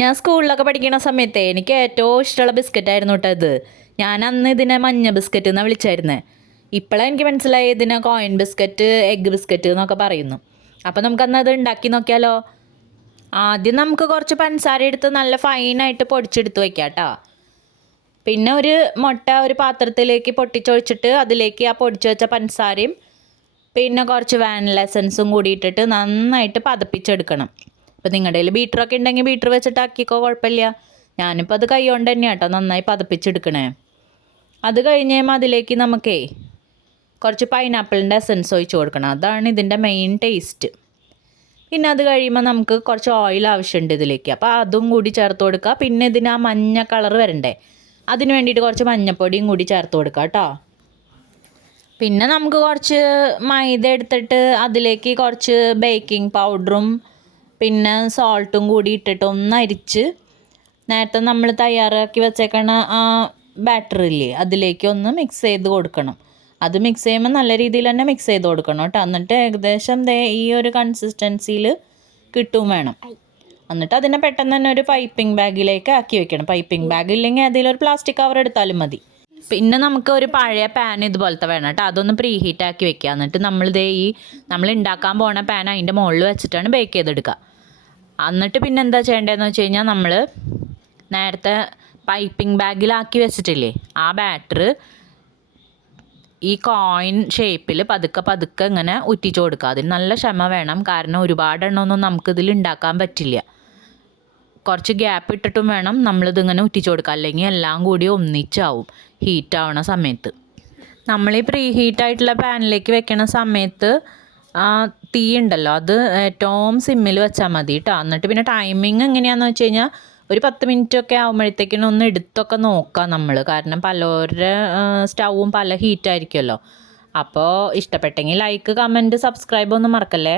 ഞാൻ സ്കൂളിലൊക്കെ പഠിക്കുന്ന സമയത്തെ എനിക്ക് ഏറ്റവും ഇഷ്ടമുള്ള ബിസ്ക്കറ്റായിരുന്നു കേട്ടോ ഇത്. ഞാൻ അന്ന് ഇതിനെ മഞ്ഞ ബിസ്ക്കറ്റ് എന്നാണ് വിളിച്ചായിരുന്നത്. ഇപ്പോഴാണ് എനിക്ക് മനസ്സിലായി ഇതിനെ കോയിൻ ബിസ്ക്കറ്റ്, എഗ്ഗ് ബിസ്ക്കറ്റ് എന്നൊക്കെ പറയുന്നു. അപ്പോൾ നമുക്കന്ന് അത് ഉണ്ടാക്കി നോക്കിയാലോ? ആദ്യം നമുക്ക് കുറച്ച് പഞ്ചസാര എടുത്ത് നല്ല ഫൈനായിട്ട് പൊടിച്ചെടുത്ത് വയ്ക്കാം കേട്ടോ. പിന്നെ ഒരു മുട്ട ഒരു പാത്രത്തിലേക്ക് പൊട്ടിച്ചൊഴിച്ചിട്ട് അതിലേക്ക് ആ പൊടിച്ച് വെച്ച പഞ്ചസാരയും പിന്നെ കുറച്ച് വാനില എസൻസും കൂടി ഇട്ടിട്ട് നന്നായിട്ട് പതപ്പിച്ചെടുക്കണം. ഇപ്പോൾ നിങ്ങളുടെ കയ്യിൽ ബീറ്ററൊക്കെ ഉണ്ടെങ്കിൽ ബീറ്റർ വെച്ചിട്ട് ആക്കിക്കോ, കുഴപ്പമില്ല. ഞാനിപ്പോൾ അത് കൈ കൊണ്ട് തന്നെയാണ് കേട്ടോ നന്നായി പതപ്പിച്ചെടുക്കണേ. അത് കഴിഞ്ഞ് കഴിയുമ്പോൾ അതിലേക്ക് നമുക്കേ കുറച്ച് പൈനാപ്പിളിൻ്റെ എസൻസ് ഒഴിച്ച് കൊടുക്കണം. അതാണ് ഇതിൻ്റെ മെയിൻ ടേസ്റ്റ്. പിന്നെ അത് കഴിയുമ്പോൾ നമുക്ക് കുറച്ച് ഓയിൽ ആവശ്യമുണ്ട് ഇതിലേക്ക്. അപ്പോൾ അതും കൂടി ചേർത്ത് കൊടുക്കുക. പിന്നെ ഇതിന് ആ മഞ്ഞ കളർ വരണ്ടേ, അതിന് വേണ്ടിയിട്ട് കുറച്ച് മഞ്ഞപ്പൊടിയും കൂടി ചേർത്ത് കൊടുക്കുക കേട്ടോ. പിന്നെ നമുക്ക് കുറച്ച് മൈദ എടുത്തിട്ട് അതിലേക്ക് കുറച്ച് ബേക്കിംഗ് പൗഡറും പിന്നെ സോൾട്ടും കൂടി ഇട്ടിട്ട് ഒന്ന് അരിച്ച് നേരത്തെ നമ്മൾ തയ്യാറാക്കി വെച്ചേക്കണ ആ ബാറ്ററില്ലേ അതിലേക്ക് ഒന്ന് മിക്സ് ചെയ്ത് കൊടുക്കണം. അത് മിക്സ് ചെയ്യുമ്പോൾ നല്ല രീതിയിൽ തന്നെ മിക്സ് ചെയ്ത് കൊടുക്കണം കേട്ടോ. എന്നിട്ട് ഏകദേശം ഈ ഒരു കൺസിസ്റ്റൻസിയിൽ കിട്ടും വേണം. എന്നിട്ട് അതിനെ പെട്ടെന്ന് തന്നെ ഒരു പൈപ്പിംഗ് ബാഗിലേക്ക് ആക്കി വെക്കണം. പൈപ്പിംഗ് ബാഗ് ഇല്ലെങ്കിൽ അതിലൊരു പ്ലാസ്റ്റിക് കവർ എടുത്താലും മതി. പിന്നെ നമുക്ക് ഒരു പഴയ പാൻ ഇതുപോലത്തെ വേണം കേട്ടോ. അതൊന്ന് പ്രീ ഹീറ്റ് ആക്കി വെക്കുക. എന്നിട്ട് നമ്മൾ ഉണ്ടാക്കാൻ പോണ പാൻ അതിൻ്റെ മുകളിൽ വെച്ചിട്ടാണ് ബേക്ക് ചെയ്തെടുക്കുക. എന്നിട്ട് പിന്നെ എന്താ ചെയ്യേണ്ടതെന്ന് വെച്ച് കഴിഞ്ഞാൽ നമ്മൾ നേരത്തെ പൈപ്പിംഗ് ബാഗിലാക്കി വെച്ചിട്ടില്ലേ ആ ബാറ്റർ ഈ കോയിൻ ഷേപ്പിൽ പതുക്കെ പതുക്കെ ഇങ്ങനെ ഉറ്റിച്ചു കൊടുക്കുക. അതിന് നല്ല ക്ഷമ വേണം, കാരണം ഒരുപാടെണ്ണമൊന്നും നമുക്കിതിൽ ഉണ്ടാക്കാൻ പറ്റില്ല. കുറച്ച് ഗ്യാപ്പ് ഇട്ടിട്ടും വേണം നമ്മളിതിങ്ങനെ ഉറ്റിച്ചു കൊടുക്കുക, അല്ലെങ്കിൽ എല്ലാം കൂടി ഒന്നിച്ചാവും ഹീറ്റാവണ സമയത്ത്. നമ്മൾ ഈ പ്രീ ഹീറ്റായിട്ടുള്ള പാനിലേക്ക് വെക്കണ സമയത്ത് തീ ഉണ്ടല്ലോ അത് ഏറ്റവും സിമ്മിൽ വെച്ചാൽ മതി കേട്ടോ. എന്നിട്ട് പിന്നെ ടൈമിങ് എങ്ങനെയാണെന്ന് വെച്ച് കഴിഞ്ഞാൽ ഒരു 10 മിനിറ്റൊക്കെ ആകുമ്പോഴത്തേക്കിനും ഒന്ന് എടുത്തൊക്കെ നോക്കാം നമ്മൾ, കാരണം പലരുടെ സ്റ്റൗവും പല ഹീറ്റായിരിക്കുമല്ലോ. അപ്പോൾ ഇഷ്ടപ്പെട്ടെങ്കിൽ ലൈക്ക്, കമൻറ്റ്, സബ്സ്ക്രൈബ് ഒന്നും മറക്കല്ലേ.